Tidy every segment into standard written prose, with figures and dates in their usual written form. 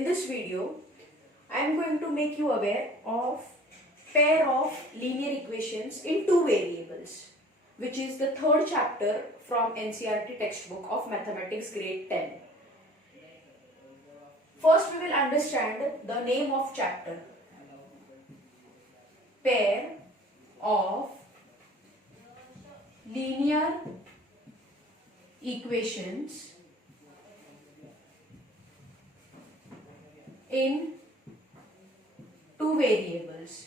In this video, I am going to make you aware of pair of linear equations in two variables, which is the third chapter from NCERT textbook of Mathematics grade 10. First, we will understand the name of chapter. Pair of linear equations in two variables.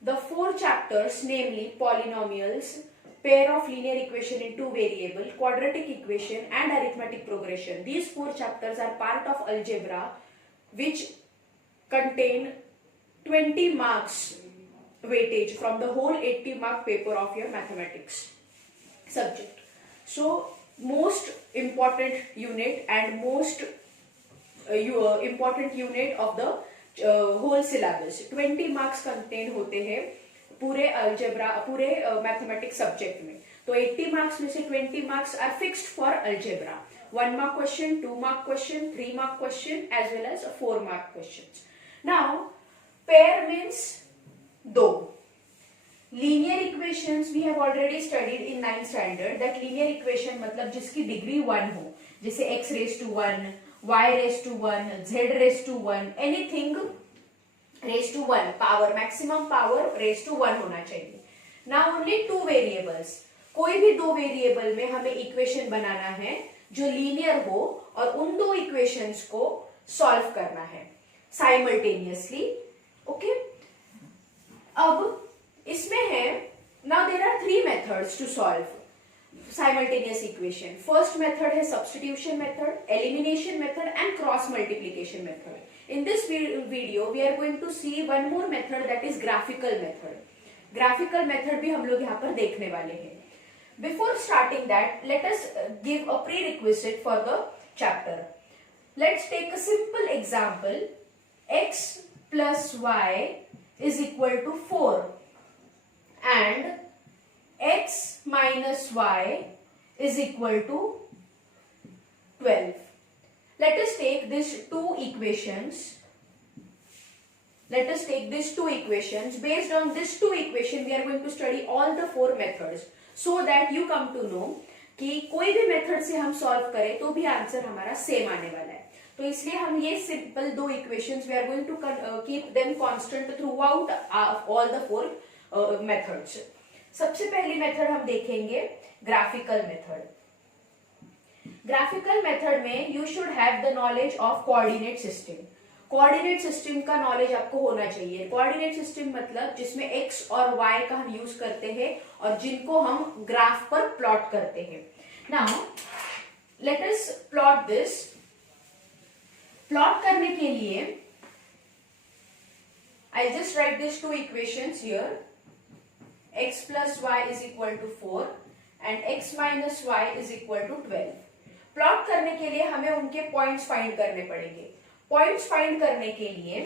The four chapters, namely polynomials, pair of linear equation in two variable, quadratic equation and arithmetic progression. These four chapters are part of algebra which contain 20 marks weightage from the whole 80-mark paper of your mathematics subject. So most important unit and most important unit of the whole syllabus. 20 marks contain होते हैं पूरे algebra पूरे mathematics subject में. तो 80 marks में से 20 marks are fixed for algebra. 1 mark question, 2 mark question, 3 mark question as well as 4 mark questions. Now pair means दो. Linear equations we have already studied in 9th standard. That linear equation मतलब जिसकी degree 1 हो, जैसे x raised to 1, y raised to 1, z raised to 1, anything raised to 1, power maximum power raised to 1 होना चाहिए. Now only two variables. कोई भी दो variable में हमें इक्वेशन बनाना है जो लीनियर हो और उन दो इक्वेशंस को सॉल्व करना है साइमल्टेनियसली. ओके, अब इसमें है now there are three methods to solve simultaneous equation. First method है substitution method, elimination method and cross multiplication method. In this video we are going to see one more method, that is graphical method. Graphical method भी हम लोग यहाँ पर देखने वाले हैं. Before starting that, let us give a prerequisite for the chapter. Let's take a simple example. X plus y is equal to 4 and x minus y is equal to 12. Let us take these two equations. Based on these two equations, we are going to study all the four methods so that you come to know कि कोई भी method से हम solve करें तो भी answer हमारा same आने वाला है. तो इसलिए हम ये सिंपल दो equations we are going to keep them constant throughout all the four methods. सबसे पहली मेथड हम देखेंगे ग्राफिकल मेथड. ग्राफिकल मेथड में you should have the knowledge of coordinate system. Coordinate system का नॉलेज आपको होना चाहिए. कोऑर्डिनेट सिस्टम मतलब जिसमें एक्स और वाई का हम यूज करते हैं और जिनको हम ग्राफ पर प्लॉट करते हैं. Now let us plot this. Plot करने के लिए I just right this two equations here. x plus y is equal to 4 and x minus y is equal to 12. Plot करने के लिए हमें उनके पॉइंट्स फाइंड करने पड़ेंगे. पॉइंट्स फाइंड करने के लिए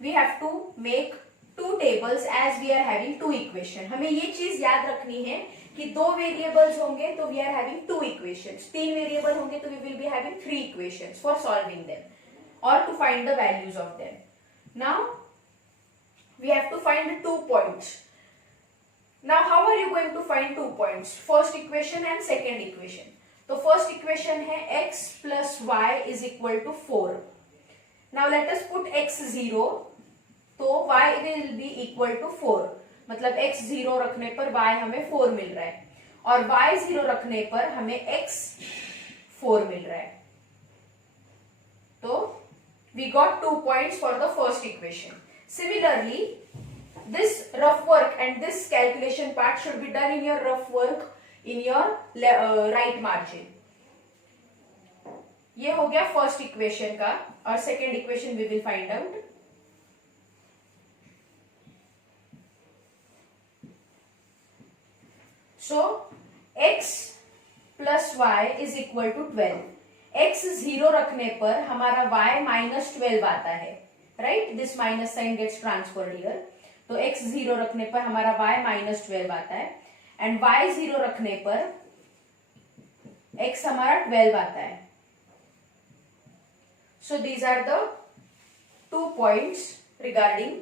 we have to make two tables as we are having two equation. हमें ये चीज याद रखनी है कि दो वेरिएबल्स होंगे तो we are having two equations. तीन वेरिएबल होंगे तो we will be having three equations for solving them और to find the values of them. Now we have to find two points. Now how are you going to find 2 points? First equation and second equation. तो first equation है x plus y is equal to 4. Now let us put x 0. तो y will be equal to 4. मतलब x 0 रखने पर y हमें 4 मिल रहा है और y 0 रखने पर हमें x 4 मिल रहा है. तो we got 2 points for the first equation. Similarly, this rough work and this calculation part should be done in your rough work in your right margin. ये हो गया फर्स्ट इक्वेशन का और second equation we will find out. So x plus y is equal to 12. x 0 रखने पर हमारा y minus 12 आता है. Right, this minus sign gets transferred here. तो x 0 रखने पर हमारा y minus 12 आता है एंड y 0 रखने पर x हमारा 12 आता है. So these are the 2 points regarding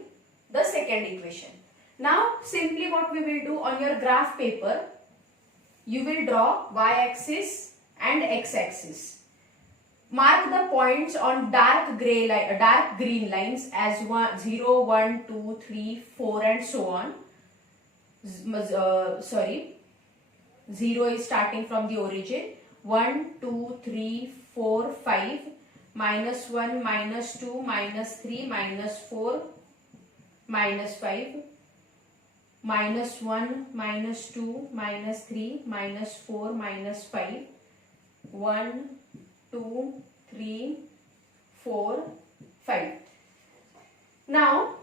the second equation. Now simply what we will do on your graph paper, you will draw y-axis and x-axis. Mark the points on dark green lines as 0, 1, 2, 3, 4 and so on. 0 is starting from the origin. 1, 2, 3, 4, 5, minus 1, minus 2, minus 3, minus 4, minus 5, minus 1, minus 2, minus 3, minus 4, minus 5, 1, 2, 3, 4, 5. Now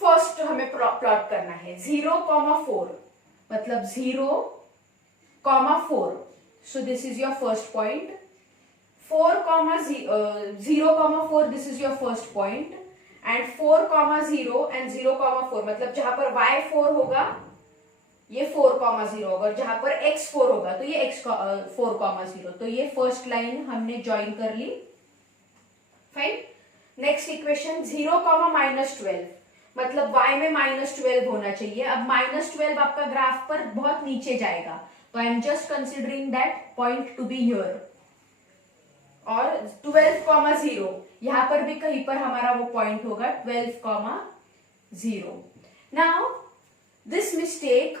first हमें plot करना है 0,4 मतलब 0,4. So this is your first point. 0,4 this is your first point and 4,0 and 0,4 मतलब जहां पर y4 होगा ये 4,0 होगा, जहां पर x4 होगा तो ये x4,0. तो ये फर्स्ट लाइन हमने ज्वाइन कर ली. फाइन. नेक्स्ट इक्वेशन 0,-12 मतलब y में -12 होना चाहिए. अब -12 आपका ग्राफ पर बहुत नीचे जाएगा तो I am just considering that point to be here. और 12,0 यहां पर भी कहीं पर हमारा वो पॉइंट होगा 12,0. Now this mistake,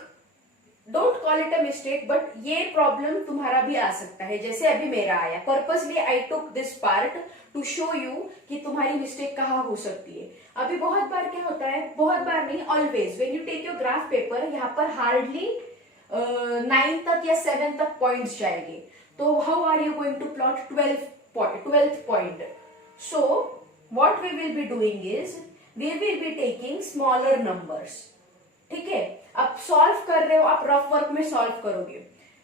don't call it a mistake, but ये प्रॉब्लम तुम्हारा भी आ सकता है जैसे अभी मेरा आया. Purposely I took this part two show you कि तुम्हारी मिस्टेक कहाँ हो सकती है. अभी बहुत बार क्या होता है, बहुत बार नहीं, always when you take your graph paper यहाँ पर हार्डली 9 तक या 7 तक पॉइंट्स जाएंगे. तो how are you going to plot 12th point? So what we will be doing is we will be taking smaller numbers. ठीक है. अब सॉल्व कर रहे हो आप, रफ वर्क में सॉल्व करोगे.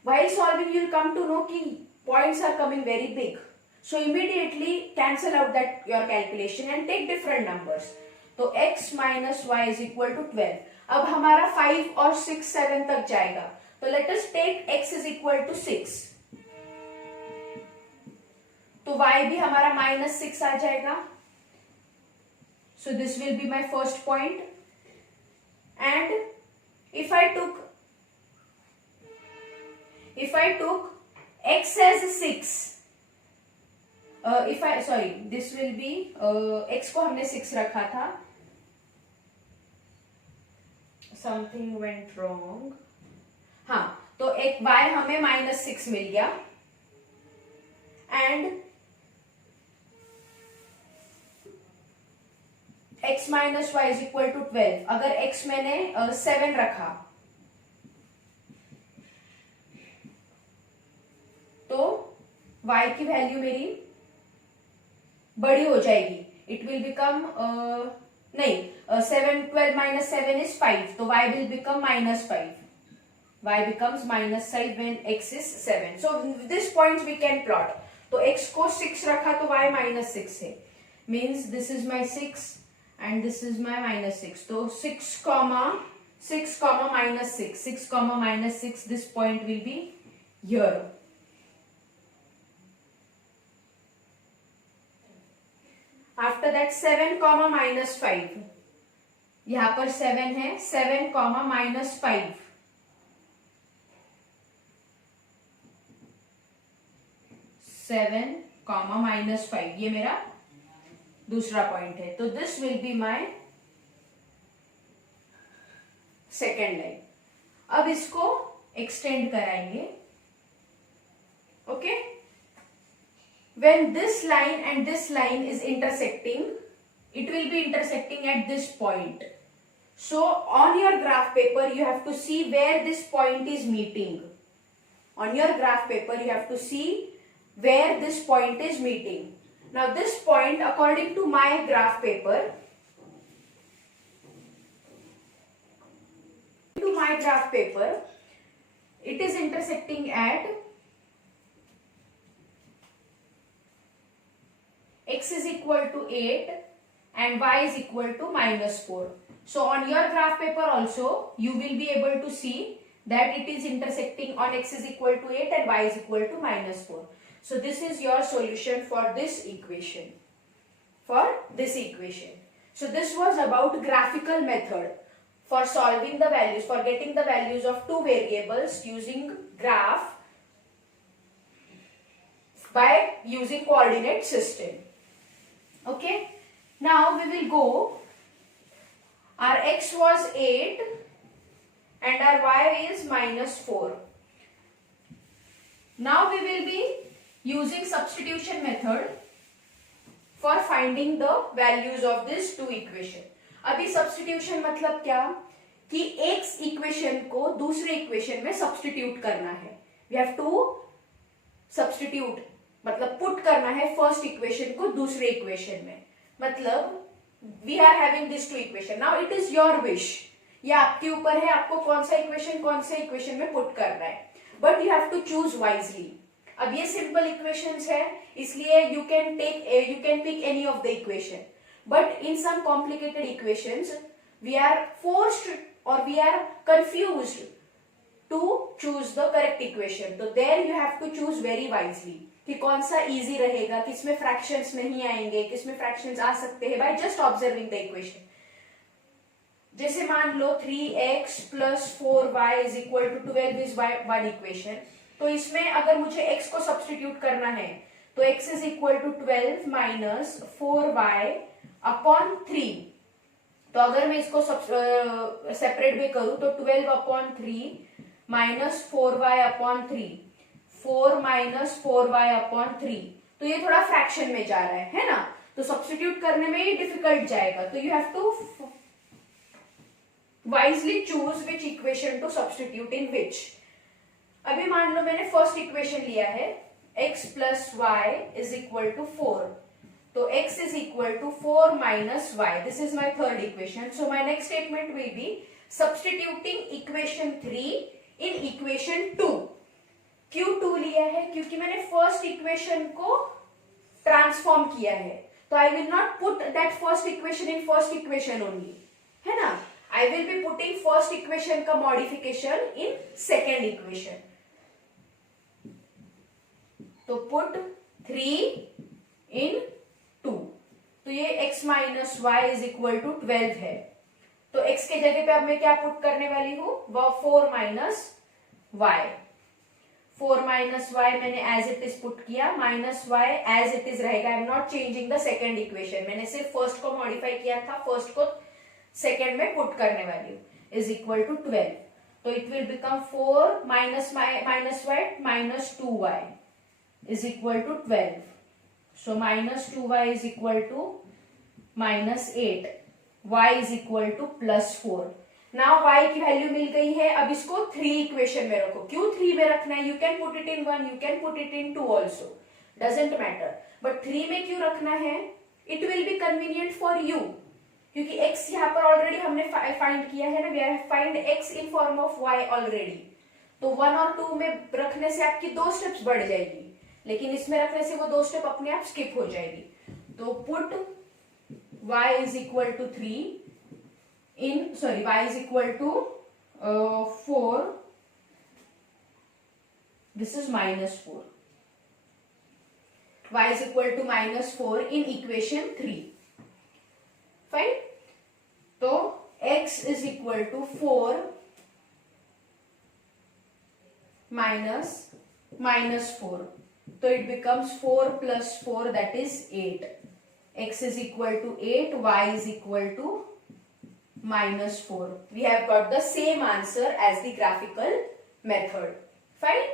While solving you will come to know कि points are coming very big. So immediately cancel out that your calculation and take different numbers. तो x minus y is equal to 12. अब हमारा 5 और 6, 7 तक जाएगा. तो let us take x is equal to 6. तो y भी हमारा -6 आ जाएगा. So this will be my first point. And if I took x as 6, this will be x को हमने 6 रखा था. Something went wrong. हाँ, तो एक y हमें -6 मिल गया. And x minus y is equal to 12. अगर x मैंने 7 रखा तो y की वैल्यू मेरी बड़ी हो जाएगी. इट विल बिकम नहीं 12 minus 7 is 5. तो y will become -5. y becomes -5 when x is 7. So this points we can plot. तो x को 6 रखा तो y -6 है. Means this is my 6 and this is my -6. So 6, -6, this point will be here. After that 7, -5. यहां पर 7 है. 7, -5. 7, -5 ये मेरा दूसरा पॉइंट है. तो this will be my second line. अब इसको एक्सटेंड कराएंगे. Okay. When this line and this line is intersecting, it will be intersecting at this point. So on your graph paper you have to see where this point is meeting. On your graph paper you have to see where this point is meeting. Now this point, according to my graph paper, it is intersecting at x is equal to 8 and y is equal to -4. So on your graph paper also you will be able to see that it is intersecting on x is equal to 8 and y is equal to -4. So this is your solution for this equation. So this was about graphical method for solving the values, for getting the values of two variables using graph by using coordinate system. Okay, now we will go, our x was 8 and our y is -4. Now we will be using substitution method for finding the values of this two equation. अभी substitution मतलब क्या, कि एक equation को दूसरे equation में substitute करना है. We have to substitute, मतलब पुट करना है फर्स्ट इक्वेशन को दूसरे इक्वेशन में. मतलब we are having this two equation. Now it is your wish, ये आपके ऊपर है, आपको कौन सा इक्वेशन में पुट करना है, but you have to choose wisely. अब ये सिंपल इक्वेशंस है, इसलिए you can pick any of the equation, but in some complicated equations we are forced और we are confused to choose the correct equation. तो there you have to choose very wisely कि कौन सा easy रहेगा, किसमें fractions नहीं आएंगे, किसमें फ्रैक्शंस आ सकते हैं, by just observing the equation. जैसे मान लो 3x + 4y is equal to 12 is one equation. तो इसमें अगर मुझे x को सब्स्टिट्यूट करना है तो x is equal to 12 minus 4y upon 3. तो अगर मैं इसको सेपरेट भी करूं तो 12 upon 3 minus 4y upon 3, 4 minus 4y upon 3. तो ये थोड़ा फ्रैक्शन में जा रहा है ना, तो सब्स्टिट्यूट करने में ये डिफिकल्ट जाएगा. तो you have to wisely choose which equation to substitute in which. अभी मान लो मैंने फर्स्ट इक्वेशन लिया है x + y is equal to 4. तो x is equal to 4 minus y. This is my third equation. So my next statement will be substituting equation 3 in equation 2. क्यों 2 लिया है, क्योंकि मैंने फर्स्ट इक्वेशन को ट्रांसफॉर्म किया है. तो I will not put that first equation in first equation only, है ना. I will be putting first equation का modification in second equation. तो put 3 in 2. तो ये x minus y is equal to 12 है. तो x के जगह पे अब मैं क्या पुट करने वाली हूं, वह 4 माइनस y. 4 माइनस y मैंने एज इट इज पुट किया, minus y as it is रहेगा. I am not changing the second equation. मैंने सिर्फ फर्स्ट को मॉडिफाई किया था, फर्स्ट को सेकेंड में पुट करने वाली हूं. Is equal to 12. तो it will become 4 minus y minus 2y is equal to 12. So minus 2y is equal to minus 8, y is equal to +4. Now y की वैल्यू मिल गई है. अब इसको 3 इक्वेशन में रखो. क्यों 3 में रखना है, you can put it in 1, you can put it in 2 also, doesn't matter. But 3 में क्यों रखना है, it will be convenient for you, क्योंकि x यहाँ पर ऑलरेडी हमने फाइंड किया है ना. We have find x in form of y already. तो 1 और 2 में रखने से आपकी 2 स्टेप्स बढ़ जाएगी, लेकिन इसमें रखने से वो 2 स्टेप अपने आप स्किप हो जाएगी. तो put y is equal to 3 in, sorry, y is equal to 4, this is -4. y is equal to -4 in equation 3. Fine. तो x is equal to 4 minus -4. तो it becomes 4 + 4 that is 8. x is equal to 8, y is equal to -4. We have got the same answer as the graphical method. Fine,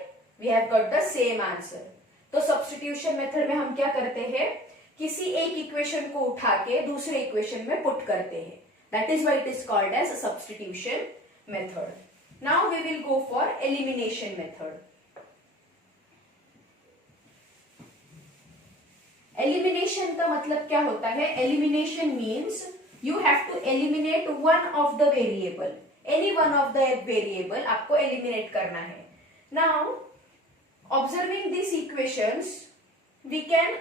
we have got the same answer. तो substitution method में हम क्या करते हैं, किसी एक equation को उठा के दूसरे इक्वेशन में पुट करते हैं. That is why it is called as substitution method. Now we will go for elimination method. Elimination का मतलब क्या होता है, elimination means you have to eliminate one of the variable. Any one of the variable आपको eliminate करना है. Now observing this equations we can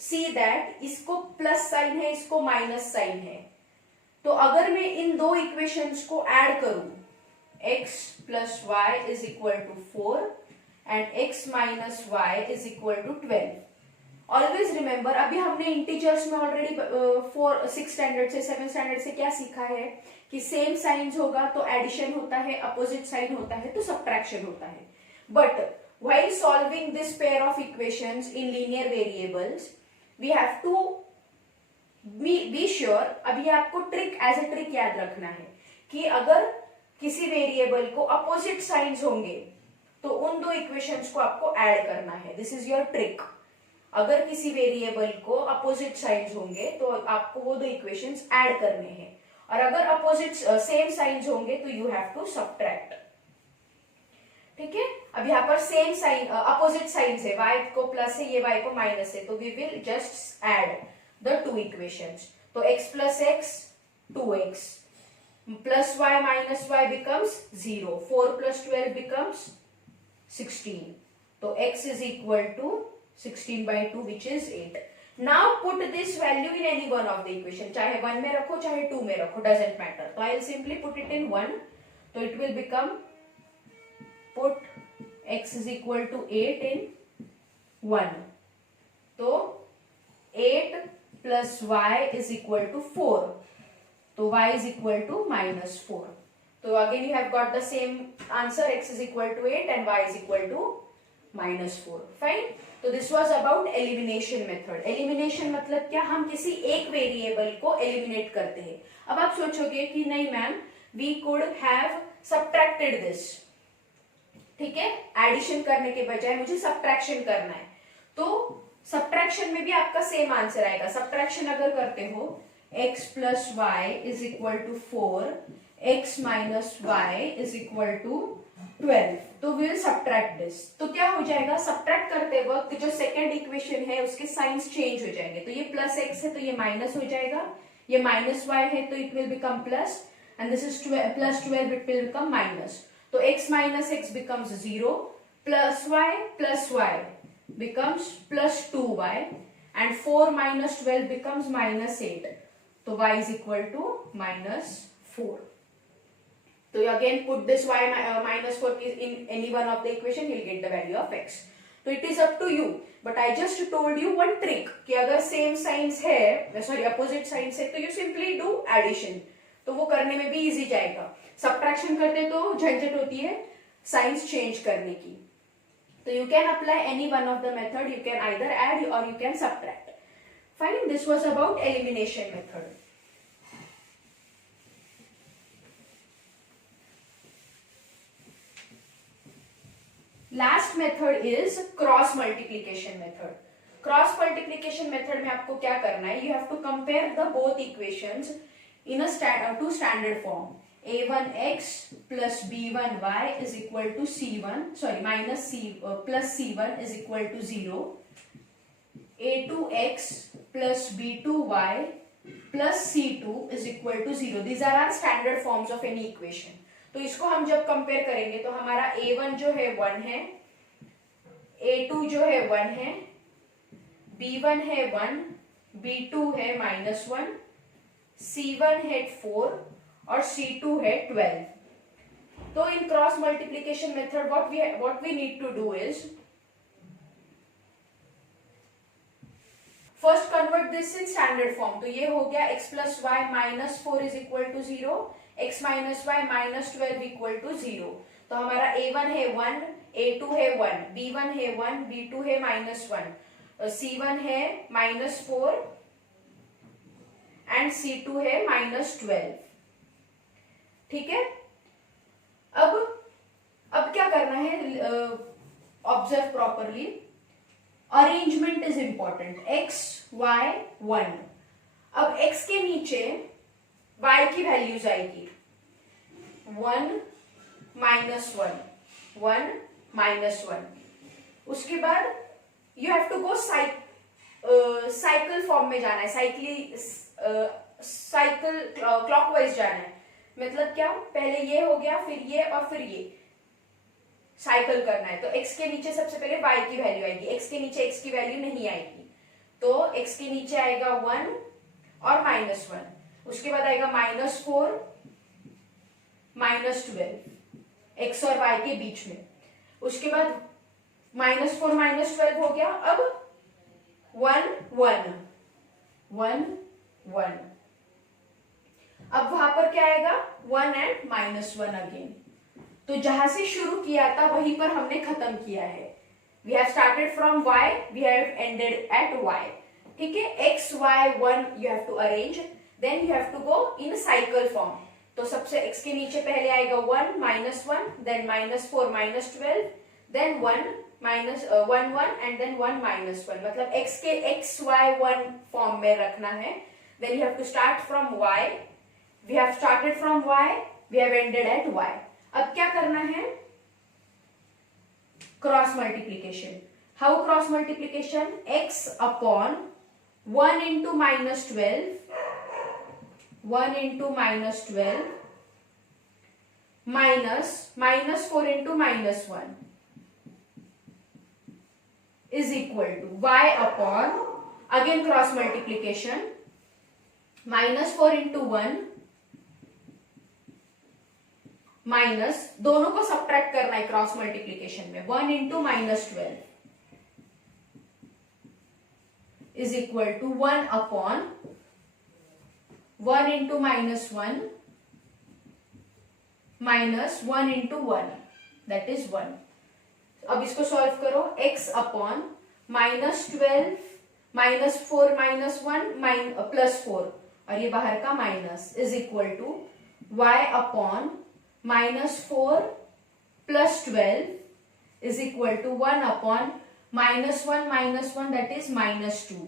see that इसको plus sign है, इसको माइनस साइन है. तो अगर मैं इन दो इक्वेशंस को ऐड करूं, x plus y is equal to 4 and x minus y is equal to 12. Always remember, अभी हमने इंटीजर्स में ऑलरेडी 6 स्टैंडर्ड से 7 स्टैंडर्ड से क्या सीखा है कि सेम साइंस होगा तो एडिशन होता है, अपोजिट साइन होता है तो सब्ट्रैक्शन होता है. But while solving this pair of equations in linear variables we have to be sure, अभी आपको ट्रिक एज अ ट्रिक याद रखना है कि अगर किसी वेरिएबल को अपोजिट साइंस होंगे तो उन दो इक्वेशंस को आपको ऐड करना है. This is your trick. अगर किसी वेरिएबल को अपोजिट साइंस होंगे तो आपको वो दो इक्वेशंस ऐड करने हैं, और अगर अपोजिट सेम साइंस होंगे तो यू हैव टू सब्ट्रैक्ट. ठीक है, अब यहाँ पर सेम साइन अपोजिट साइंस है, y को प्लस है, ये y को माइनस है, तो we will just add the two equations. तो x plus x 2x plus y minus y becomes 0. 4 plus 12 becomes 16. तो x is equal to 16 by 2 which is 8. Now put this value in any one of the equation. चाहे 1 में रखो चाहे 2 में रखो, doesn't matter. तो I'll simply put it in 1. तो it will become, put x is equal to 8 in 1. तो 8 plus y is equal to 4. तो y is equal to minus 4. तो again you have got the same answer, x is equal to 8 and y is equal to minus 4. Fine. तो this was about elimination method. Elimination मतलब क्या, हम किसी एक variable को eliminate करते हैं. अब आप सोचोगे कि नहीं ma'am, we could have subtracted this. ठीक है, एडिशन करने के बजाय मुझे सब्ट्रैक्शन करना है. तो सब्ट्रैक्शन में भी आपका सेम आंसर आएगा. सब्ट्रैक्शन अगर करते हो x plus y is equal to 4, x minus y is equal to 12. तो वी विल सब्ट्रैक्ट दिस. तो क्या हो जाएगा, सब्ट्रैक्ट करते वक्त जो सेकंड इक्वेशन है उसके साइंस चेंज हो जाएंगे. तो ये प्लस एक्स है तो ये माइनस हो जाएगा, ये माइनस वाई है तो it will become plus, and this is plus 12 it will become minus. तो x minus x becomes 0, plus y becomes plus 2y, and 4 minus 12 becomes minus 8. तो y is equal to minus 4. So you again put this y minus 4 in any one of the equation, you'll get the value of x. So it is up to you. But I just told you one trick कि अगर same signs है, sorry opposite signs है, तो you simply do addition. तो वो करने में भी easy जाएगा. Subtraction करते तो झंझट होती है signs change करने की. So you can apply any one of the method. You can either add or you can subtract. Fine. This was about elimination method. Last method is cross multiplication method. Cross multiplication method में आपको क्या करना है, you have to compare the both equations in a to standard form. a1x plus b1y is equal to c1, sorry minus c plus c1 is equal to 0. a2x plus b2y plus c2 is equal to 0. These are our standard forms of any equation. तो इसको हम जब compare करेंगे तो हमारा a1 जो है 1 है, a2 जो है 1 है, b1 है 1, b2 है -1, c1 है 4 और c2 है 12. तो in cross multiplication method what we need to do is first convert this in standard form. तो ये हो गया x plus y minus 4 is equal to 0, x minus y minus 12 equal to 0. तो हमारा a1 है 1, a2 है 1, b1 है 1, b2 है -1, c1 है -4 एंड c2 है -12. ठीक है, अब क्या करना है, observe properly. Arrangement is important. x y 1. अब x के नीचे y की वैल्यूज आएगी 1 -1 1 -1. उसके बाद you have to go cycle form में जाना है, साइकिल क्लॉकवाइज जाना है. मतलब क्या, पहले ये हो गया फिर ये और फिर ये साइकिल करना है. तो x के नीचे सबसे पहले y की वैल्यू आएगी, x के नीचे x की वैल्यू नहीं आएगी. तो x के नीचे आएगा 1 और -1. उसके बाद आएगा -4 -12. x और y के बीच में। उसके बाद -4 -12 हो गया। अब 1 1 1 1, अब वहां पर क्या आएगा 1 एंड -1 अगेन। तो जहां से शुरू किया था वहीं पर हमने खत्म किया है। We have started from y, we have ended at y। ठीक है, x y 1 you have to arrange, then you have to go in cycle form. तो सबसे x के नीचे पहले आएगा 1 -1, देन -4 -12, देन 1 1 1 एंड देन 1 -1। मतलब x के x y 1 फॉर्म में रखना है। Then you have to start from y, we have started from y, we have ended at y। अब क्या करना है, cross multiplication. How cross multiplication, x upon 1 into -12, 1 into -12 -4 into -1 is equal to y upon, again cross multiplication, -4 into 1 minus, दोनों को subtract करना है cross multiplication में, 1 into -12 is equal to 1 upon 1 into -1 -1 into 1 that is 1। अब इसको solve करो, x upon -12 -4 -1 +4 और ये बाहर का minus is equal to y upon -4 + 12 is equal to 1 upon -1 that is -2।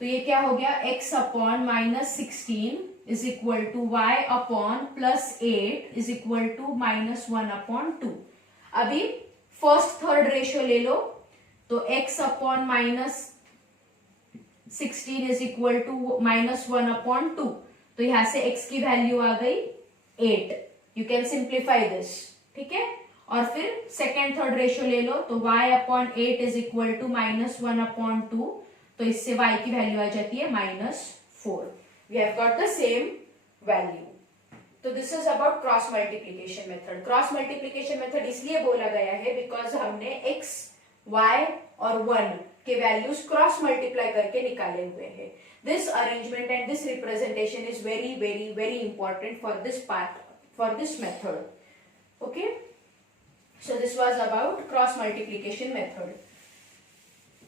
तो ये क्या हो गया, x upon -16 is equal to y upon +8 is equal to -1/2। अभी फर्स्ट थर्ड रेशियो ले लो, तो x upon -16 is equal to -1/2। तो यहां से x की वैल्यू आ गई 8। यू कैन सिंप्लीफाई दिस, ठीक है। और फिर सेकेंड थर्ड रेशियो ले लो, तो y upon 8 is equal to -1/2। तो इससे y की वैल्यू आ जाती है -4। We have got the same value. तो this is about cross multiplication method. Cross multiplication method इसलिए बोला गया है बिकॉज हमने x, y और 1 के वैल्यूज क्रॉस मल्टीप्लाई करके निकाले हुए हैं। This arrangement and this representation is very very very important for this part, for this method. Okay, so this was about cross multiplication method.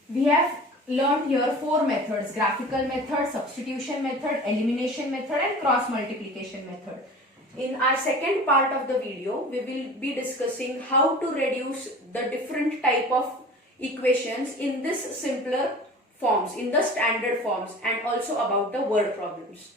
We have learned here 4 methods: graphical method, substitution method, elimination method and cross multiplication method. In our second part of the video, we will be discussing how to reduce the different type of equations in this simpler forms, in the standard forms, and also about the word problems.